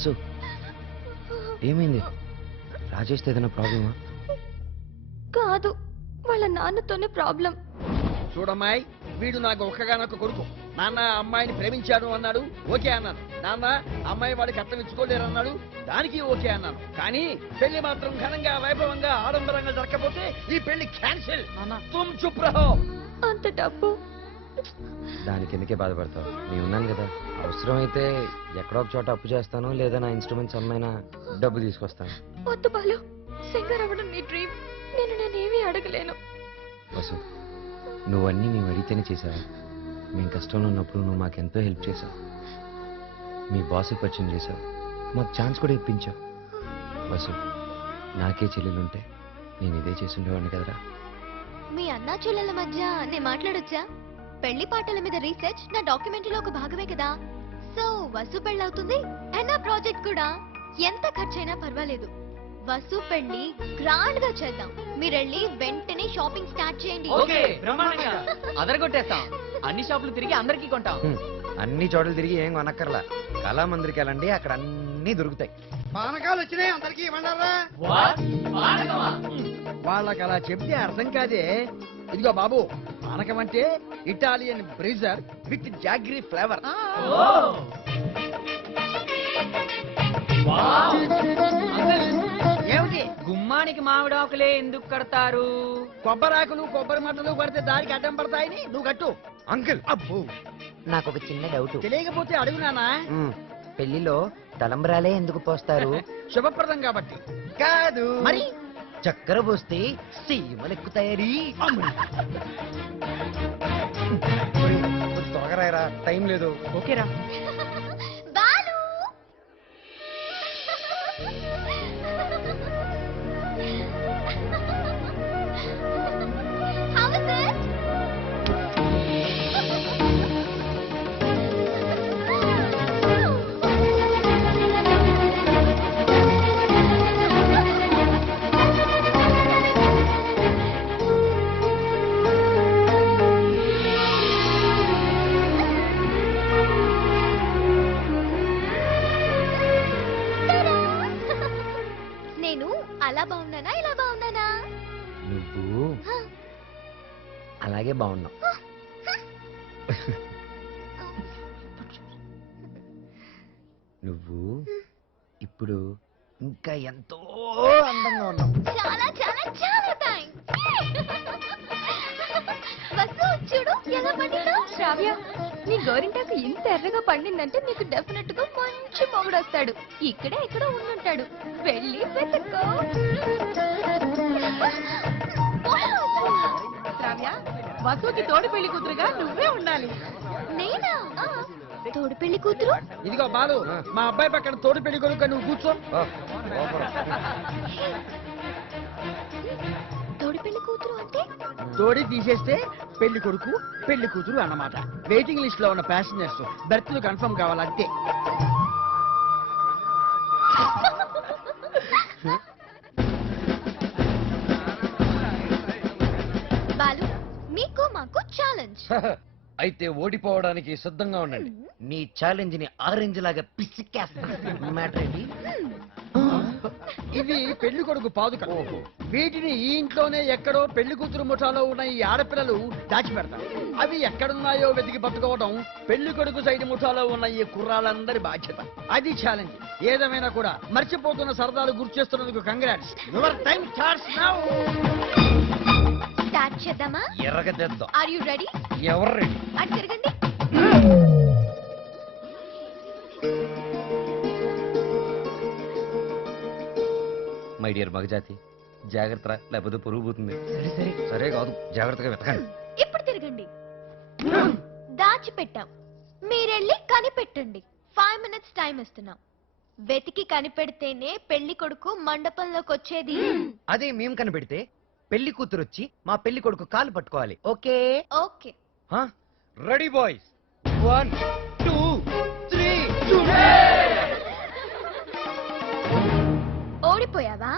వసు ఏమైంది? రాజేష్ ఏదైనా ప్రాబ్లమా? కాదు, వాళ్ళ నాన్నతోనే ప్రాబ్లం. చూడమ్మాయి, వీడు నాకు ఒక్కగానొక్క కొడుకు. నాన్న అమ్మాయిని ప్రేమించాడు అన్నాడు, ఓకే అన్నాను. నాన్న అమ్మాయి వాడికి అర్థం ఇచ్చుకోలేరు అన్నాడు, దానికి ఓకే అన్నాను. కానీ పెళ్లి మాత్రం ఘనంగా వైభవంగా ఆడంబరంగా జరగకపోతే ఈ పెళ్లి క్యాన్సిల్. తుమ్ చుప్ రహో. అంత డబ్బు దానికి ఎందుకే బాధపడతావు? నేను ఉన్నాను కదా. అవసరమైతే ఎక్కడో ఒక చోట అప్పు చేస్తాను, లేదా నా ఇన్స్ట్రుమెంట్స్ అమ్మైనా డబ్బు తీసుకొస్తాను. వద్దు బాలు, సింగర్ అవ్వడం నీ డ్రీమ్. నేనేమీ అడగలేను. వసు, నువ్వన్నీ మేము అడిగితేనే చేసావు. మేము కష్టంలో ఉన్నప్పుడు నువ్వు మాకెంతో హెల్ప్ చేసావు. మీ బాస్కి పరిచయం చేసావు, మాకు ఛాన్స్ కూడా ఇప్పించావు. వసు, నాకే చెల్లెలుంటే నేను ఇదే చేసి ఉండేవాడిని కదరా. మీ అన్నా చెల్లెల మధ్య నేను మాట్లాడొచ్చా? పెళ్లి పాటల మీద రీసెర్చ్ నా డాక్యుమెంటరీలో ఒక భాగమే కదా. సో వసు పెళ్ళవుతుంది అండ్ నా ప్రాజెక్ట్ కూడా. ఎంత ఖర్చైనా పర్వాలేదు, వసు పెళ్లి గ్రాండ్ గా చేద్దాం. మీరెళ్ళి వెంటనే షాపింగ్ స్టార్ట్ చేయండి. అదరగొట్టేస్తాం. అన్ని షాపులు తిరిగి అందరికీ కొంటాం. అన్ని చోట్ల తిరిగి ఏం కొనక్కర్లా, కళామందిరికి వెళ్ళండి, అక్కడ అన్ని దొరుకుతాయి. పానకాలు వచ్చినాయి, అందరికీ ఇవ్వండారా. వాళ్ళకి అలా చెప్తే అర్థం కాదే. ఇదిగో బాబు, పానకం అంటే Italian Brezza with jaggery flavour. ఏమిటి? గుమ్మానికి మామిడాకులే ఎందుకు కడతారు? కొబ్బరాకులు కొబ్బరి మట్టలు పడితే దారికి అడ్డం పడతాయని నువ్వు కట్టు. అంకుల్, అబ్బో, నాకు ఒక చిన్న డౌట్. తెలియకపోతే అడుగునానా. పెళ్లిలో తలంబ్రాలే ఎందుకు పోస్తారు? శుభప్రదం కాబట్టి. కాదు మరి చక్కెర పోస్తే సీమలెక్కుతాయని. త్వరగా రాయరా, టైం లేదు. ఓకేరా. Balu How is it? నేను అలా బాగున్నానా ఇలా బాగున్నానా? నువ్వు అలాగే బాగున్నావు. నువ్వు ఇప్పుడు ఇంకా ఎంతో అందంగా ఉన్నావు. చాలా చాలా చాలా థాంక్స్. వసు చూడు ఎలా పండిందో. శ్రావ్య, నీ గోరింటాకు ఇంత ఎర్రగా పండిందంటే నీకు డెఫినెట్ గా మంచి మొగుడు వస్తాడు. ఇక్కడే ఇక్కడ ఉండుంటాడు, వెళ్ళి వెతుక్కో. శ్రావ్య, వసుకి తోడు పెళ్లి కూతురుగా నువ్వే ఉండాలి. నేనా? తోడు పెళ్లి కూతురు? ఇదిగో బాలు, మా అబ్బాయి పక్కన తోడు పెళ్లి కొడుకు, నువ్వు కూర్చో. తోడు పెళ్లి కూతురు అంటే తోడి తీసేస్తే పెళ్లి కొడుకు పెళ్లి కూతురు అన్నమాట. వెయిటింగ్ లిస్ట్ లో ఉన్న ప్యాసింజర్స్ బెర్త్లు కన్ఫర్మ్ కావాలంతే. బాలు, మీకు మాకు ఛాలెంజ్. అయితే ఓడిపోవడానికి సిద్ధంగా ఉండండి. నీ ఛాలెంజ్ ని ఆరెంజ్ లాగా పిసికేస్తా. మ్యాటర్ ఏంటి? ఇది పెళ్లి కొడుకు పాదుక. వీటిని ఈ ఇంట్లోనే ఎక్కడో పెళ్లి కూతురు ముఠాలో ఉన్న ఈ ఆడపిల్లలు దాచిపెడతారు. అవి ఎక్కడున్నాయో వెతికి పట్టుకోవడం పెళ్లి కొడుకు సైడ్ ముఠాలో ఉన్న ఈ కుర్రాళ్ళందరి బాధ్యత. అది ఛాలెంజ్. ఏదేమైనా కూడా మర్చిపోతున్న సరదాలు గుర్తు చేస్తున్నందుకు congrats. Your time starts now. Start చేద్దామా? ఎర్రగద్దేద్దాం. Are you ready? ఎవరు రెడీ? అటు తిరగండి. మై డియర్ మగజాతి, జాగ్రత్త, లేకపోతే పొరుగు పోతుంది. సరే సరే సరే కాదు, జాగ్రత్తగా వెతకండి. ఇప్పుడు తిరగండి. దాచిపెట్టాం, మీరెళ్ళి కనిపెట్టండి. 5 minutes టైం ఇస్తున్నాం. వెతికి కనిపెడితేనే పెళ్లి కొడుకు మండపంలోకి వచ్చేది. అదే మేము కనిపెడితే పెళ్లి కూతురు వచ్చి మా పెళ్లి కొడుకు కాలు పట్టుకోవాలి. ఓకే? ఓకే. Ready boys, 1 2 3. ఓడిపోయావా?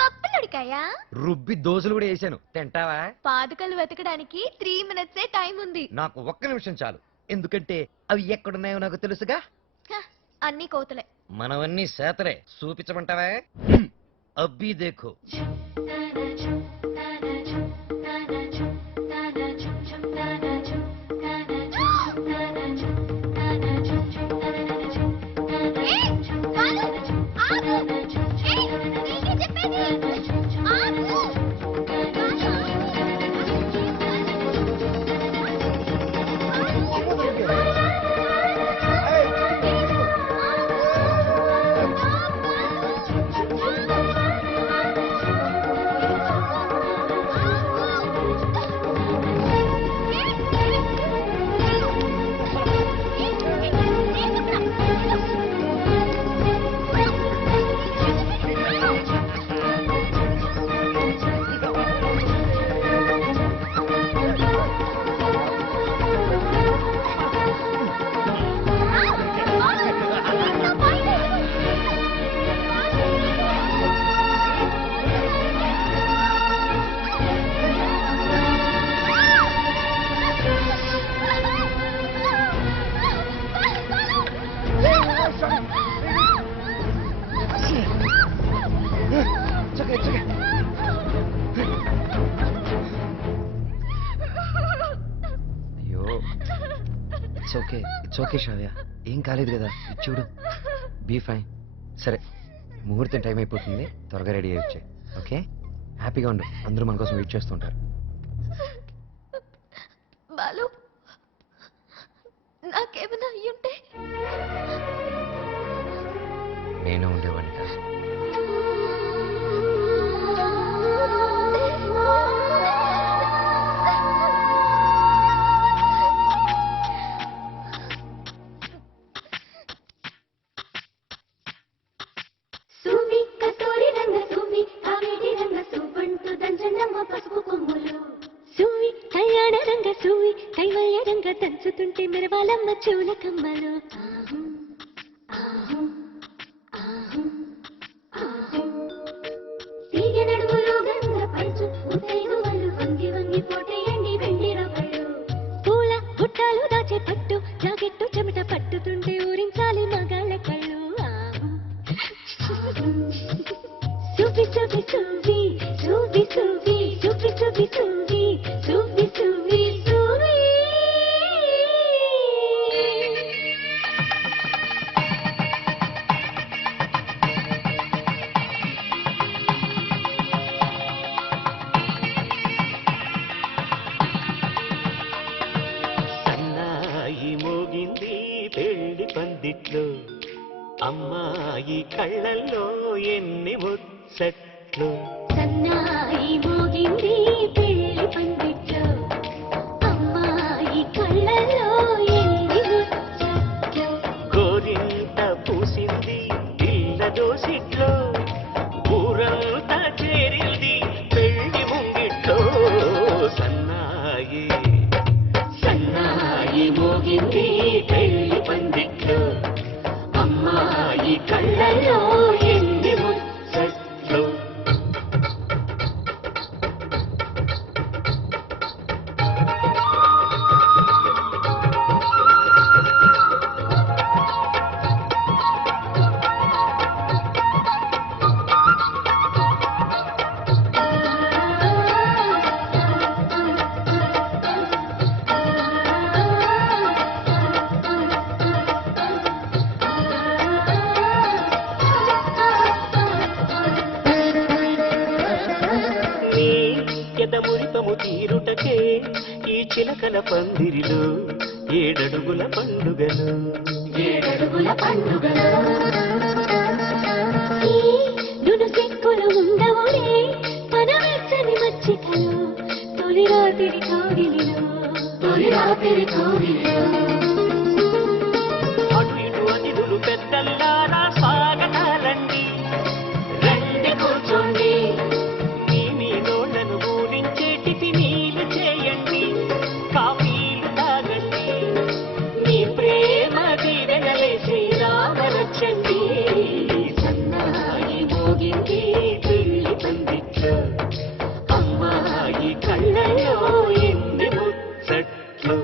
పప్పులడికాయా? రుబ్బి దోశలు కూడా వేసాను, తింటావా? పాదుకలు వెతకడానికి 3 minutes టైం ఉంది. నాకు ఒక్క నిమిషం చాలు, ఎందుకంటే అవి ఎక్కడున్నాయో నాకు తెలుసుగా. అన్ని కోతలే. మనవన్నీ సేతరే చూపించమంటావా అబ్బి దేఖో అయ్యో ఇట్స్ ఓకే శ్రావ్య ఏం కాలేదు కదా ఇది చూడు బీ ఫైన్ సరే ముహూర్తం టైం అయిపోతుంది త్వరగా రెడీ అయ్యి వచ్చాయి ఓకే హ్యాపీగా ఉండు అందరూ మన కోసం వెయిట్ చేస్తుంటారు బాలు నాకేమైనా అయ్యుంటే నేను ఉండేవాడిని కాదు కైవల్య రంగ తంచుతుంటే మెరవాలమ్మ చెవుల కమ్మలు తీగ నడుములు గంగ పంచు ఉత్తైగువలు వంగి వంగి పోటేయండి వెండి రవ్వలు పూల గుట్టాలు దాచే పట్టు జాకెట్టు చెమట పట్టుతుంటే ఊరించాలి మగాళ్ళ కళ్ళు సూపి సూపి సూపి సూపి సూపి సూపి సూపి సూపి సూపి సూపి సూపి సన్నాయి మోగింది పెళ్లి పందిట్లో అమ్మాయి కళ్ళల్లో ఎన్ని ముచ్చట్లు సన్నాయి మోగింది పెళ్లి పందిట్లో అమ్మాయి కళ్ళలో ఎన్ని ముచ్చట్లు గోరింట పూసింది పిల్ల దోసిట్లో ఊరంతా చేరింది పెళ్లి ముంగిట్లో సన్నాయి సన్నాయి మోగింది పెళ్లి పందిట్లో అమ్మాయి కళ్ళలో ఎన్ని ముచ్చట్లు మురిపము తీరుటకే ఈ చిలకల పందిరిలో ఏడడుగుల పండుగలు ఏడడుగుల పండుగలు నును చెక్కులు ఉండవులే మన వెచ్చని మచ్చికలు తొలి రాత్రి కోగిలిలో అటు ఇటు అతిథులు పెద్దల్లారా స్వాగతాలండి రండి కూర్చోండి మీ నోళ్లను ఊరించే టిఫినీలు చేయండి కాఫీలు తాగండి మీ ప్రేమ దీవెనలే శ్రీరామరక్షండి సన్నాయి మోగింది పెళ్లి పందిట్లో అమ్మాయి కళ్ళలో ఎన్ని ముచ్చట్లు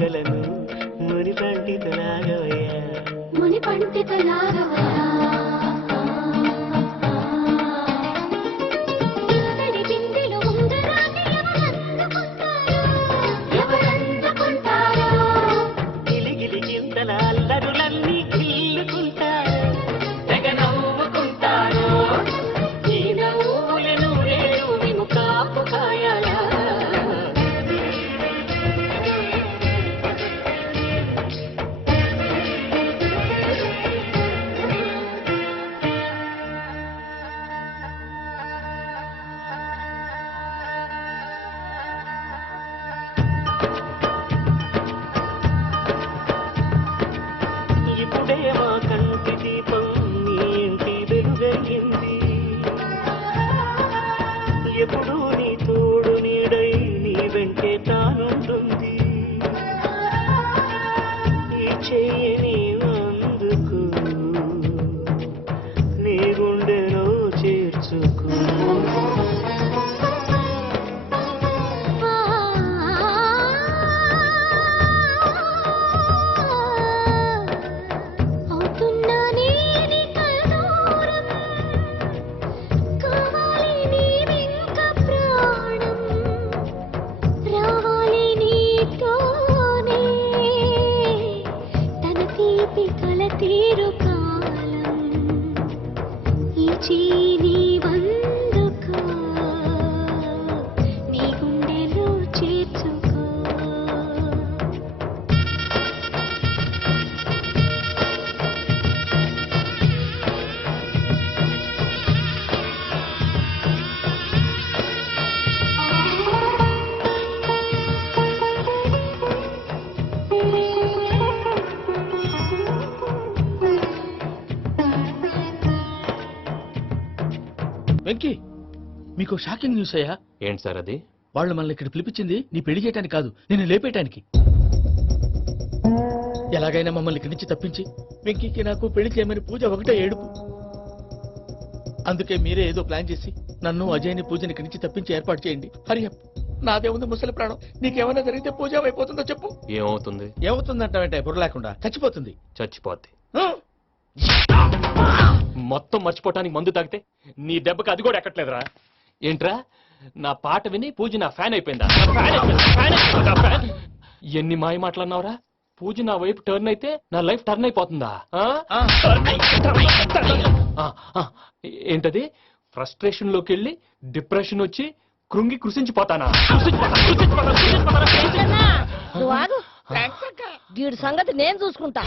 బుగ్గలను ముని పంటితో నాగవయ్యా ముని పండిత లాగవయా ఇత్తడి బిందెలో ఉంగరాన్ని ఎవరందుకుంటారో గిలిగిలి గింతల అల్లరులన్నీ గిల్లుకుంటారు తెగ నవ్వుకుంటారు ఈ నవ్వులను రేడు విను కాపు కాయాలా ఇప్పుడే మా కంటి దీపం నీ ఇంటి వెలుగయ్యింది ఎప్పుడు నీ తోడు నీడై నీ వెంటే తానుంటుంది ఈ చెయ్యి నీవందుకు నీ గుండెలో చేర్చుకో అవుతున్నా నేని కలదూరం కావాలి నీ వెంక ప్రాణం రావాలి నీతోనే తన తీపి కల తీరు కాలం ఈ చీని వందుకో నీ గుండెలో చేర్చుకో వెంకీ మీకు షాకింగ్ న్యూస్ అయ్యా. ఏంటి సార్ అది? వాళ్ళు మనల్ని ఇక్కడ పిలిపించింది నీ పెళ్లి చేయడానికి కాదు, నేను లేపేయటానికి. ఎలాగైనా మమ్మల్ని ఇక్కడి నుంచి తప్పించి వెంకీకి నాకు పెళ్లి చేయమని పూజ ఒకటే ఏడుపు. అందుకే మీరే ఏదో ప్లాన్ చేసి నన్ను అజయ్ని పూజని ఇక్కడి నుంచి తప్పించి ఏర్పాటు చేయండి. హరి అప్. నాదే ఉంది ముసలి ప్రాణం. నీకేమైనా జరిగితే పూజ అయిపోతుందో చెప్పు. ఏమవుతుంది? ఏమవుతుందంటావంటే బుర్ర లేకుండా చచ్చిపోతుంది. చచ్చిపోద్ది. ఆ? మొత్తం మర్చిపోవటానికి మందు తాగితే నీ దెబ్బకి అది కూడా ఎక్కట్లేదురా. ఏంట్రా నా పాట విని పూజ నా ఫ్యాన్ అయిపోయిందా? ఎన్ని మాయ మాటలన్నావురా? పూజ నా వైపు టర్న్ అయితే నా లైఫ్ టర్న్ అయిపోతుందా? ఏంటది? ఫ్రస్ట్రేషన్ లోకి వెళ్ళి డిప్రెషన్ వచ్చి కృంగి కృషించిపోతానా? వీడి సంగతి నేను చూసుకుంటా.